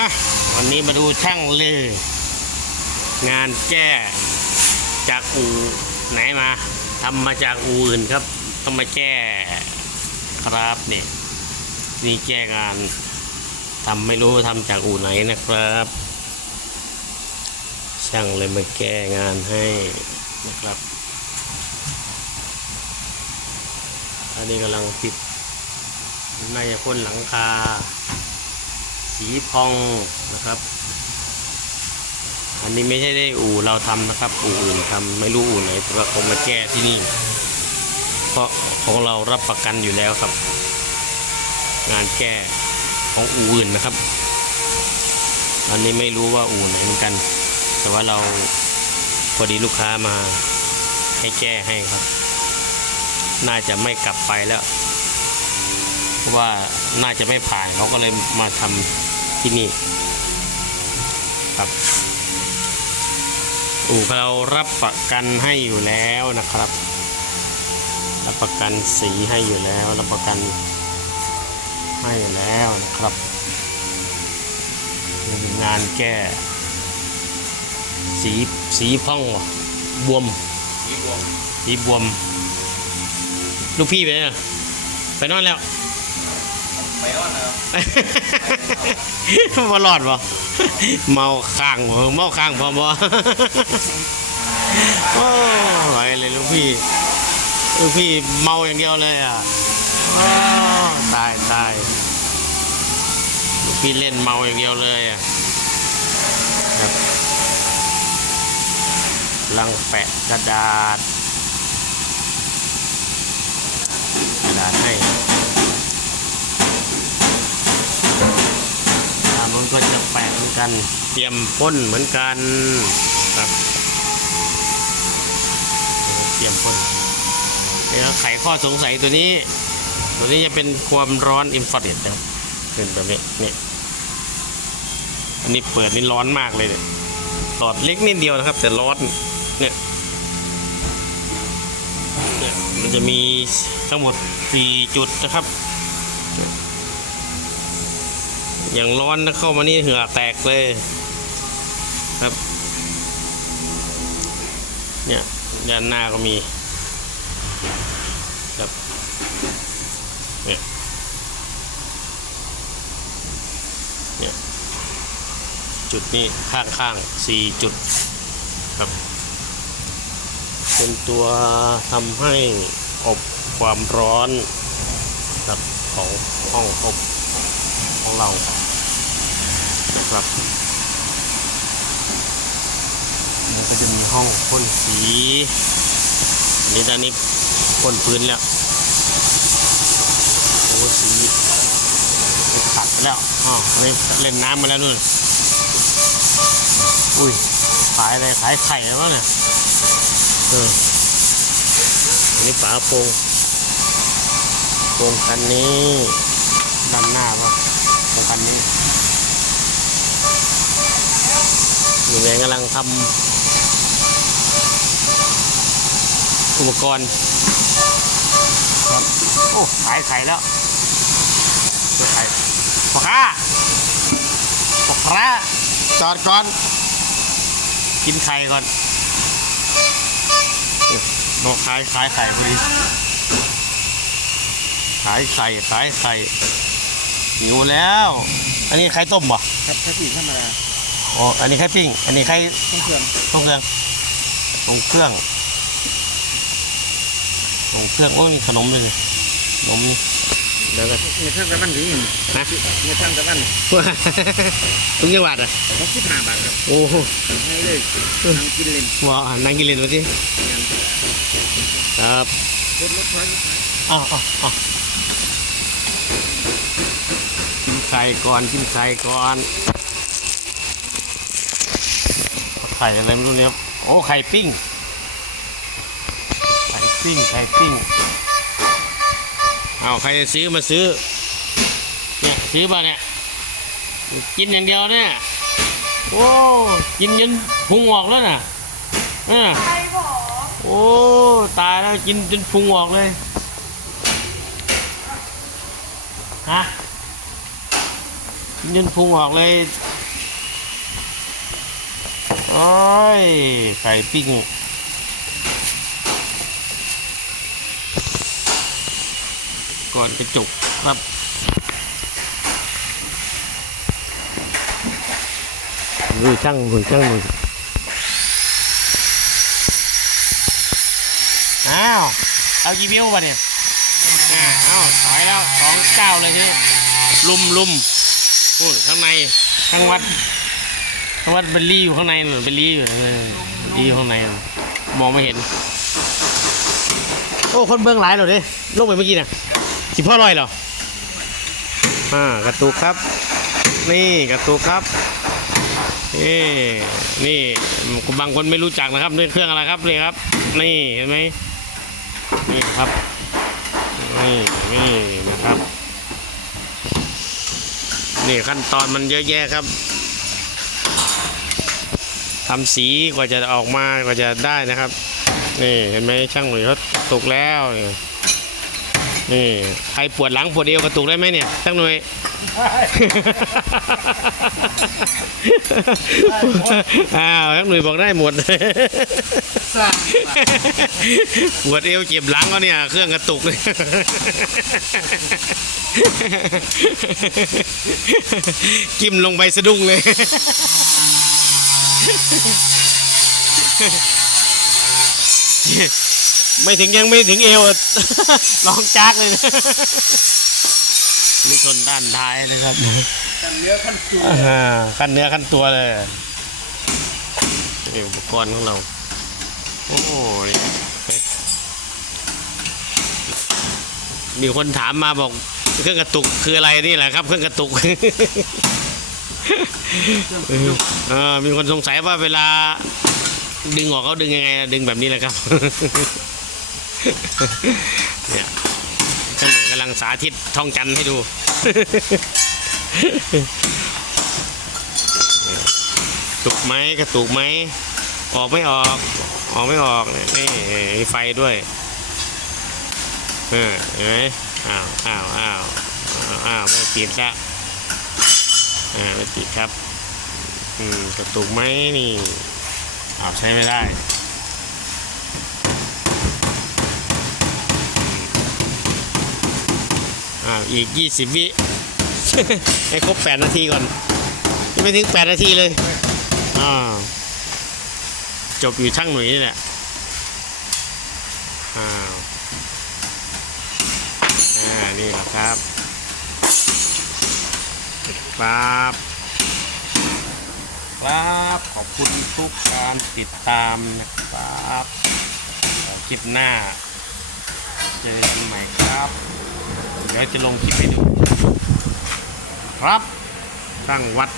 ะวันนี้มาดูช่างเลยงานแก้จากอูไหนมาทำมาจากอูอื่นครับ ต้องมาแก้ครับเนี่ยนี่แก้งานทำไม่รู้ทำจากอูไหนนะครับ ช่างเลยมาแก้งานให้นะครับ อันนี้กำลังติดน่าจะพ่นหลังคา สีพองนะครับ อันนี้ไม่ใช่ได้อู่เราทำนะครับ อู่อื่นทำไม่รู้อู่ไหนแต่ว่าเขามาแก้ที่นี่ เพราะของเรารับประกันอยู่แล้วครับ งานแก้ของอู่อื่นนะครับ อันนี้ไม่รู้ว่าอู่ไหนเหมือนกัน แต่ว่าเราพอดีลูกค้ามาให้แก้ให้ครับ น่าจะไม่กลับไปแล้วเพราะว่าน่าจะไม่ผ่านเขาก็เลยมาทำ ที่นี่ครับอู่เรารับประกันให้อยู่แล้วนะครับ รับประกันสีให้อยู่แล้ว รับประกันให้อยู่แล้วนะครับนี่คืองานแก้สีสีพ่องวะบวมนี่บวมสีบวม ลูกพี่ไปไหนน่ะไปนอนแล้ว ไปนอนนะครับบ่รอดบ่เมาข้างบ่เมาข้างพอบ่โอ้ไหวเลยลูกพี่ลูกพี่เมาอย่างเดียวเลยอะอ้าวตายตายลูกพี่เล่นเมาอย่างเดียวเลยอะครับลังแปะกระดาษกระดาษให้ตา มันก็จะแปะเหมือนกัน เตรียมพ่นเหมือนกันครับเตรียมพ่นเดี๋ยวไขข้อสงสัยตัวนี้ ตัวนี้จะเป็นความร้อนอินฟราเรดนะครับเป็นแบบนี้นี่อันนี้เปิดนี่ร้อนมากเลยเนี่ยหลอดเล็กนิดเดียวนะครับ แต่ร้อนเนี่ยเนี่ยมันจะมีทั้งหมด 4 จุดนะครับ อย่างร้อนนะเข้ามานี่เหงื่อแตกเลยครับ เนี่ยด้านหน้าก็มีครับเนี่ยเนี่ยจุดนี้ข้างข้างสี่จุดครับ เป็นตัวทำให้อบความร้อนครับของห้องอบ ของเรานะครับแล้วก็จะมีห้องพ่นสีนี่ตอนนี้พ่นพื้นแล้วโอ้สีขัดไปแล้วอ๋อนนี้เล่นน้ำมาแล้วนู่นอุ้ยขายอะไรขายไข่แล้วเนี่ยเอออันนี้ฝาโปรงโปรงคันนี้ด้านหน้าป่ะ โปรงคันนี้นี่แมงกำลังทำอุปกรณ์ครับโอ้ขายไข่แล้วตัวไข่ปอกค้าปอกค้าจอดก่อน กินไข่ก่อนบอกขายขายไข่พอดีขายไข่ขายไข่ หิวแล้ว อันนี้ไข่ต้มบ่ครับแค่สีธรรมดาอ๋ออันนี้ไข่ปิ้ง อันนี้ไข่ต้องเครื่องตรงเครื่องตรงเครื่องตรงเครื่องโอ้ยมีขนมด้วยนี่ขนมนี่เดี๋ยวกันเนี่ยท่านตะวันดีนะเนี่ยท่านตะวันทุกจังหวัดอะหกสิบห้าบาทครับโอ้โหให้เลยนั่งกินเล่นว้านั่งกินเล่นมาสิงานครับรถรถไฟอ้าวอ้าวอ้าวกิน ไข่ก่อนกินไข่ก่อนไข่อะไรไม่รู้เนี่ยโอ้ไข่ปิ้งไข่ปิ้งไข่ปิ้งเอาใครซื้อมาซื้อเนี่ยซื้อมาเนี่ยกินอย่างเดียวเนี่ยโอ้กินจนพุงออกแล้วน่ะเออใครบอโอ้ตายแล้วกินจนพุงออกเลยฮะ ยืนพุงออกเลยโอ้ยไก่ปิ้งก่อนกระจุกครับดูช่างดูช่างดูอ้าว เอากี่วิววะเนี่ยอ่าเอาถอยแล้วสองเก้าเลยใช่ไหมลุมลุม พูดข้างในข้างวัดข้างวัดเบลลี่อยู่ข้างในเหมือนเบลลี่อยู่เออเบลลี่อยู่ข้างในมองไม่เห็น โอ้คนเบื้องหลายเหรอดิลงไปเมื่อกี้น่ะสิพ่อลอยเหรออ่ากระตุกครับ นี่กระตุกครับนี่นี่บางคนไม่รู้จักนะครับนี่เครื่องอะไรครับนี่ครับ นี่เห็นไหมนี่ครับนี่นี่นะครับ นี่ขั้นตอนมันเยอะแยะครับทำสีกว่าจะออกมากว่าจะได้นะครับ นี่เห็นไหมช่างหนุ่ยเขาตกแล้วนี่ใครปวดหลังปวดเอวกระตุกได้ไหมเนี่ยช่างหนุ่ยอ้าวช่างหนุ่ยบอกได้หมดปวดเอวเจ็บหลังก็เนี่ยเครื่องกระตุกเลย กิ้มลงไปสะดุ้งเลย ไม่ถึงยังไม่ถึงเอวอะลองจากเลยนะนี่ชนด้านท้ายนะครับกันเนื้อขั้นสูงอ่าขั้นเนื้อขั้นตัวเลยนี่อุปกรณ์ของเรา โอ้ยมีคนถามมาบอก เครื่องกระตุกคืออะไรนี่แหละครับ เครื่องกระตุกเออมีคนสงสัยว่าเวลา ดึงออกเขาดึงยังไงดึงแบบนี้แหละครับเนี่ยท่านหนึ่งกำลังสาธิตท่องจันให้ดูตุกไหมกระตุกไหมออกไม่ออก ออกไม่ออกนี่ไฟด้วย เออเห็นไหม อ้าวอ้าวอ้าวอ้าวอ้าวไม่ติดละอ่าไม่ติดครับ อืมกระตุกไหมนี่อ้าวใช้ไม่ได้อ้าวอีกยี่สิบวิให้ครบแปดนาทีก่อนยังไม่ถึงแปดนาทีเลยอ่าวจบอยู่ช่างหนุ่ยนี่แหละอ้าวอ่า นี่แหละครับครับครับขอบคุณทุกการติดตามนะครับคลิปหน้า เจอกันใหม่ครับ เดี๋ยวจะลงคลิปให้ดู ครับตั้งวัด